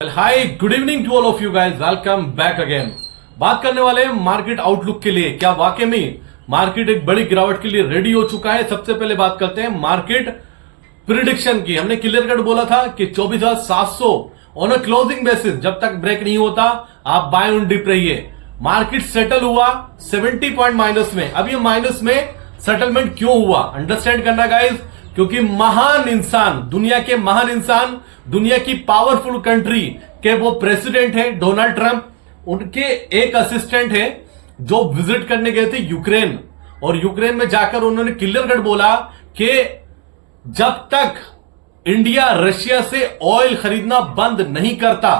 Hi good evening to all of you guys, welcome back again. बात करने वाले हैं मार्केट आउटलुक के लिए। क्या वाकई में मार्केट एक बड़ी गिरावट के लिए रेडी हो चुका है? सबसे पहले बात करते हैं मार्केट प्रिडिक्शन की। हमने क्लियर कट बोला था कि 24,700 ऑन अ क्लोजिंग बेसिस जब तक ब्रेक नहीं होता आप बाय ऑन डिप रहिए। मार्केट सेटल हुआ 70 पॉइंट माइनस में। अब ये माइनस में सेटलमेंट क्यों हुआ अंडरस्टैंड करना गाइस, क्योंकि महान इंसान, दुनिया के महान इंसान, दुनिया की पावरफुल कंट्री के वो प्रेसिडेंट है डोनाल्ड ट्रंप, उनके एक असिस्टेंट है जो विजिट करने गए थे यूक्रेन, और यूक्रेन में जाकर उन्होंने क्लियर कट बोला कि जब तक इंडिया रशिया से ऑयल खरीदना बंद नहीं करता,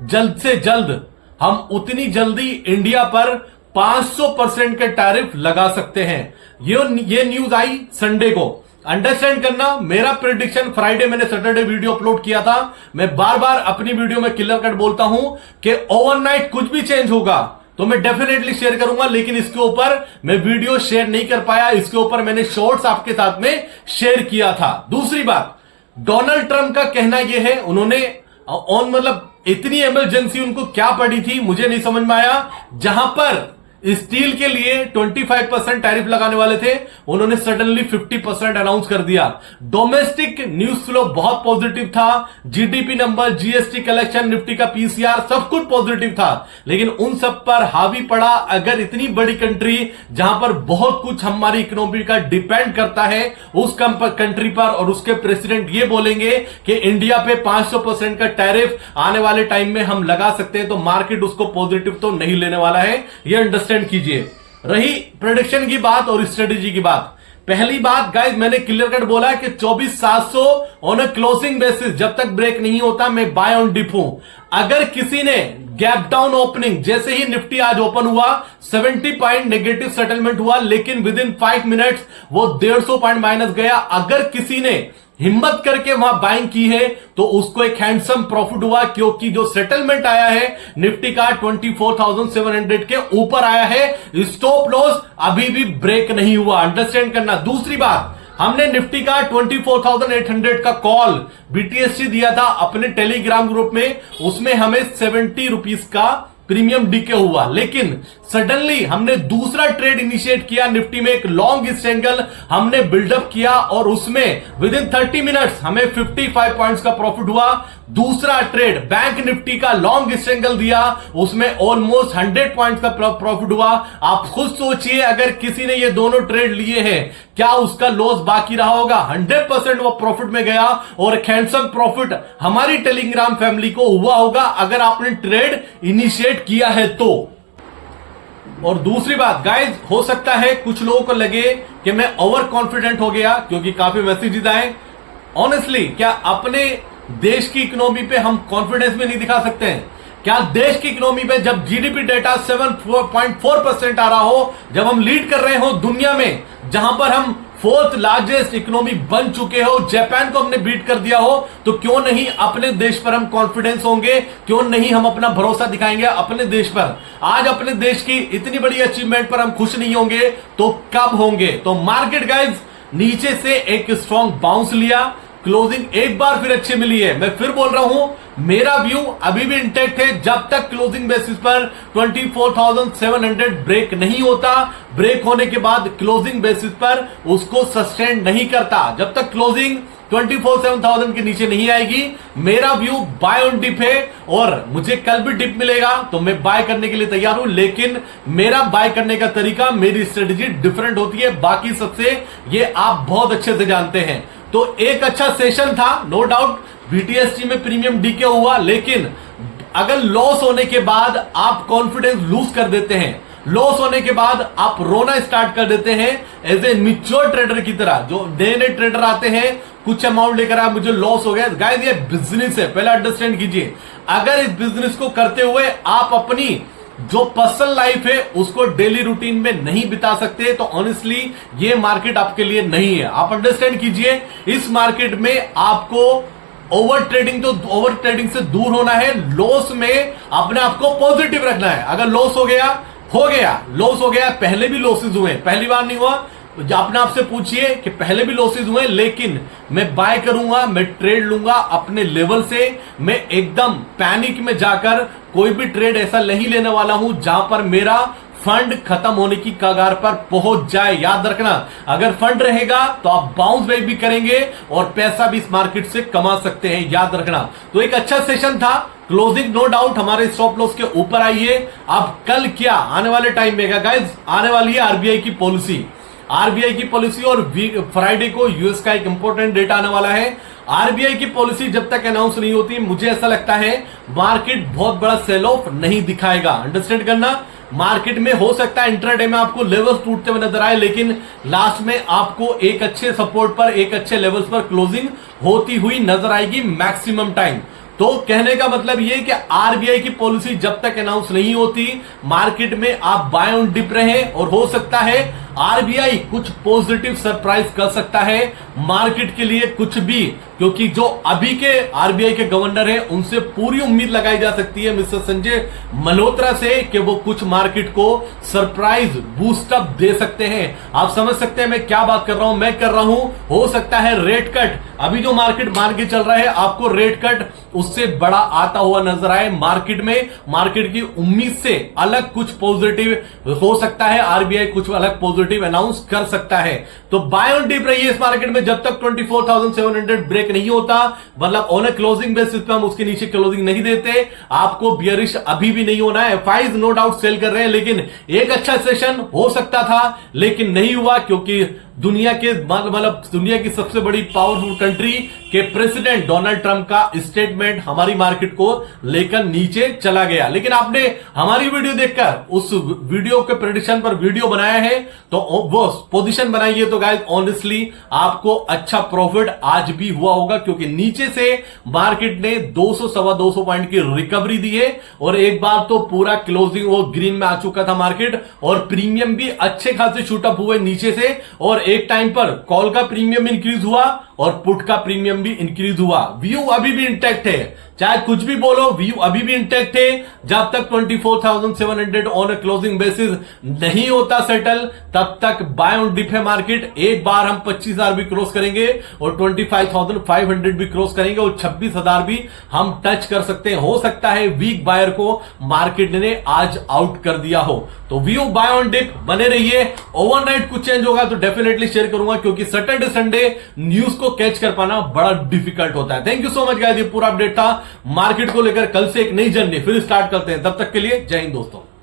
जल्द से जल्द हम उतनी जल्दी इंडिया पर 500% के टैरिफ लगा सकते हैं। ये न्यूज आई संडे को। अंडरस्टैंड करना, मेरा प्रेडिक्शन फ्राइडे मैंने सैटरडे वीडियो अपलोड किया था। मैं बार बार अपनी वीडियो में क्लियर कट बोलता हूं कि ओवरनाइट कुछ भी चेंज होगा तो मैं डेफिनेटली शेयर करूंगा, लेकिन इसके ऊपर मैं वीडियो शेयर नहीं कर पाया। इसके ऊपर मैंने शॉर्ट्स आपके साथ में शेयर किया था। दूसरी बात, डोनाल्ड ट्रंप का कहना यह है, उन्होंने इतनी इमरजेंसी उनको क्या पड़ी थी मुझे नहीं समझ में आया। जहां पर स्टील के लिए 25% टैरिफ लगाने वाले थे, उन्होंने सडनली 50% अनाउंस कर दिया। डोमेस्टिक न्यूज फ्लो बहुत पॉजिटिव था, GDP number, GST collection, Nifty का पीसीआर सब कुछ पॉजिटिव था, लेकिन उन सब पर हावी पड़ा अगर इतनी बड़ी कंट्री जहां पर बहुत कुछ हमारी इकोनॉमी का डिपेंड करता है उस कंट्री पर, और उसके प्रेसिडेंट ये बोलेंगे कि इंडिया पे 500% का टैरिफ आने वाले टाइम में हम लगा सकते हैं, तो मार्केट उसको पॉजिटिव तो नहीं लेने वाला है, ये अंडरस्टैंड कीजिए। रही प्रेडिक्शन की बात और स्ट्रेटेजी की बात, पहली बात गाइस मैंने क्लियर कट बोला कि 24,700 ऑन अ क्लोजिंग बेसिस जब तक ब्रेक नहीं होता मैं बाय ऑन डिप हूं। अगर किसी ने गैप डाउन ओपनिंग, जैसे ही निफ्टी आज ओपन हुआ 70 पॉइंट नेगेटिव सेटलमेंट हुआ, लेकिन विद इन 5 मिनट्स वो 150 पॉइंट माइनस गया। अगर किसी ने हिम्मत करके वहां बाइंग की है तो उसको एक हैंडसम प्रॉफिट हुआ, क्योंकि जो सेटलमेंट आया है निफ्टी का 24,700 के ऊपर आया है। स्टॉप लॉस अभी भी ब्रेक नहीं हुआ, अंडरस्टैंड करना। दूसरी बात, हमने निफ्टी का 24,800 का कॉल बीटीएससी दिया था अपने टेलीग्राम ग्रुप में, उसमें हमें 70 रुपीज का प्रीमियम डीके हुआ, लेकिन सडनली हमने दूसरा ट्रेड इनिशिएट किया निफ्टी में, एक लॉन्ग स्ट्रैंगल हमने बिल्डअप किया और उसमें विद इन 30 मिनट्स हमें 55 पॉइंट्स का प्रॉफिट हुआ। दूसरा ट्रेड बैंक निफ्टी का लॉन्ग स्ट्रैंगल दिया, उसमें ऑलमोस्ट 100 पॉइंट्स का प्रॉफिट हुआ। आप खुद सोचिए अगर किसी ने ये दोनों ट्रेड लिए हैं क्या उसका लॉस बाकी रहा होगा? 100% वो प्रॉफिट में गया, और एक हैंडसम प्रॉफिट हमारी टेलीग्राम फैमिली को हुआ होगा अगर आपने ट्रेड इनिशिएट किया है तो। और दूसरी बात गाइज, हो सकता है कुछ लोगों को लगे कि मैं ओवर कॉन्फिडेंट हो गया क्योंकि काफी मैसेजेस आए। ऑनेस्टली क्या अपने देश की इकोनॉमी पे हम कॉन्फिडेंस में नहीं दिखा सकते हैं? क्या देश की इकोनॉमी पे जब जीडीपी डेटा 7.4% आ रहा हो, जब हम लीड कर रहे हो दुनिया में, जहां पर हम 4th लार्जेस्ट इकोनॉमी बन चुके हो, जापान को हमने बीट कर दिया हो, तो क्यों नहीं अपने देश पर हम कॉन्फिडेंस होंगे? क्यों नहीं हम अपना भरोसा दिखाएंगे अपने देश पर? आज अपने देश की इतनी बड़ी अचीवमेंट पर हम खुश नहीं होंगे तो कब होंगे? तो मार्केट गाइज नीचे से एक स्ट्रॉन्ग बाउंस लिया, क्लोजिंग एक बार फिर अच्छी मिली है। मैं फिर बोल रहा हूं, मेरा व्यू अभी भी इंटैक्ट है। जब तक क्लोजिंग बेसिस पर 24,700 ब्रेक नहीं होता, ब्रेक होने के बाद क्लोजिंग बेसिस पर उसको सस्टेन नहीं करता, जब तक क्लोजिंग 24,700 के नीचे नहीं आएगी, मेरा व्यू बाय ऑन डिप है। और मुझे कल भी डिप मिलेगा तो मैं बाय करने के लिए तैयार हूं, लेकिन मेरा बाय करने का तरीका, मेरी स्ट्रेटेजी डिफरेंट होती है बाकी सबसे, ये आप बहुत अच्छे से जानते हैं। तो एक अच्छा सेशन था, नो डाउट बीटीएसटी में प्रीमियम डीके हुआ, लेकिन अगर लॉस होने के बाद आप कॉन्फिडेंस लूज कर देते हैं, लॉस होने के बाद आप रोना स्टार्ट कर देते हैं एज ए मैच्योर ट्रेडर की तरह, जो नए नए ट्रेडर आते हैं कुछ अमाउंट लेकर आप, मुझे लॉस हो गया। गाइस ये बिजनेस है, पहले अंडरस्टैंड कीजिए। अगर इस बिजनेस को करते हुए आप अपनी जो पर्सनल लाइफ है उसको डेली रूटीन में नहीं बिता सकते, तो ऑनेस्टली ये मार्केट आपके लिए नहीं है। आप अंडरस्टैंड कीजिए, इस मार्केट में आपको ओवर ट्रेडिंग से दूर होना है, लॉस में अपने आप को पॉजिटिव रखना है। अगर लॉस हो गया, लॉस हो गया, पहले भी लॉसेस हुए, पहली बार नहीं हुआ, अपने आप से पूछिए कि पहले भी लॉसेज हुए, लेकिन मैं बाय करूंगा, मैं ट्रेड लूंगा अपने लेवल से। मैं एकदम पैनिक में जाकर कोई भी ट्रेड ऐसा नहीं लेने वाला हूं जहां पर मेरा फंड खत्म होने की कगार पर पहुंच जाए। याद रखना, अगर फंड रहेगा तो आप बाउंस बैक भी करेंगे और पैसा भी इस मार्केट से कमा सकते हैं, याद रखना। तो एक अच्छा सेशन था, क्लोजिंग नो डाउट हमारे स्टॉप लॉस के ऊपर आई है। अब कल क्या आने वाले टाइम में गाइस, आने वाली है आरबीआई की पॉलिसी। आरबीआई की पॉलिसी और फ्राइडे को यूएस का एक इंपॉर्टेंट डेटा आने वाला है। आरबीआई की पॉलिसी जब तक अनाउंस नहीं होती, मुझे ऐसा लगता है मार्केट बहुत बड़ा सेल ऑफ नहीं दिखाएगा। अंडरस्टैंड करना, मार्केट में हो सकता है इंट्राडे में आपको लेवल्स टूटते हुए नजर आए, लेकिन लास्ट में आपको एक अच्छे सपोर्ट पर, एक अच्छे लेवल्स पर क्लोजिंग होती हुई नजर आएगी मैक्सिमम टाइम। तो कहने का मतलब यह कि आरबीआई की पॉलिसी जब तक अनाउंस नहीं होती, मार्केट में आप बाय ऑन डिप रहे, और हो सकता है आरबीआई कुछ पॉजिटिव सरप्राइज कर सकता है मार्केट के लिए, कुछ भी, क्योंकि जो अभी के आरबीआई के गवर्नर हैं उनसे पूरी उम्मीद लगाई जा सकती है मिस्टर संजय मल्होत्रा से कि वो कुछ मार्केट को सरप्राइज बूस्टअप दे सकते हैं। आप समझ सकते हैं मैं क्या बात कर रहा हूं। मैं कर रहा हूं, हो सकता है रेट कट, अभी जो मार्केट मार के चल रहा है आपको रेट कट उससे बड़ा आता हुआ नजर आए मार्केट में। मार्केट की उम्मीद से अलग कुछ पॉजिटिव हो सकता है, आरबीआई कुछ अलग पॉजिटिव अनाउंस कर सकता है। तो बाय ऑन डिप रहिए इस मार्केट में जब तक 24,700 ब्रेक नहीं होता, मतलब ऑन ए क्लोजिंग बेसिस पे हम उसके नीचे क्लोजिंग नहीं देते। आपको बियरिश अभी भी नहीं होना है। एफआईज नो डाउट सेल कर रहे हैं, लेकिन एक अच्छा सेशन हो सकता था लेकिन नहीं हुआ, क्योंकि दुनिया के मतलब दुनिया की सबसे बड़ी पावरफुल कंट्री के प्रेसिडेंट डोनाल्ड ट्रंप का स्टेटमेंट हमारी मार्केट को लेकर नीचे चला गया। लेकिन आपने हमारी वीडियो देखकर उस वीडियो के प्रेडिक्शन पर वीडियो बनाया है, तो वो पोजीशन बनाई है, तो गाइस ऑनेस्टली आपको अच्छा प्रॉफिट आज भी हुआ होगा, क्योंकि नीचे से मार्केट ने 200 सवा 200 पॉइंट की रिकवरी दी है, और एक बार तो पूरा क्लोजिंग वो ग्रीन में आ चुका था मार्केट, और प्रीमियम भी अच्छे खासे शूटअप हुए नीचे से, और एक टाइम पर कॉल का प्रीमियम इंक्रीज हुआ और पुट का प्रीमियम भी इंक्रीज हुआ। व्यू अभी भी इंटैक्ट है, चाहे कुछ भी बोलो, व्यू अभी भी इंटैक्ट है। जब तक 24,700 ऑन अ क्लोजिंग बेसिस नहीं होता सेटल, तब तक बाय ऑन डिप है मार्केट। एक बार हम 25,000 भी क्रॉस करेंगे और 25,500 भी क्रॉस करेंगे, और 26,000 भी हम टच कर सकते हैं। हो सकता है वीक बायर को मार्केट ने आज आउट कर दिया हो। तो व्यू बाय ऑन डिप बने रहिए। ओवरनाइट कुछ चेंज होगा तो डेफिनेटली शेयर करूंगा, क्योंकि सैटरडे संडे न्यूज को कैच कर पाना बड़ा डिफिकल्ट होता है। Thank you so much guys, ये पूरा अपडेट था मार्केट को लेकर। कल से एक नई जर्नी फिर स्टार्ट करते हैं, तब तक के लिए जय हिंद दोस्तों।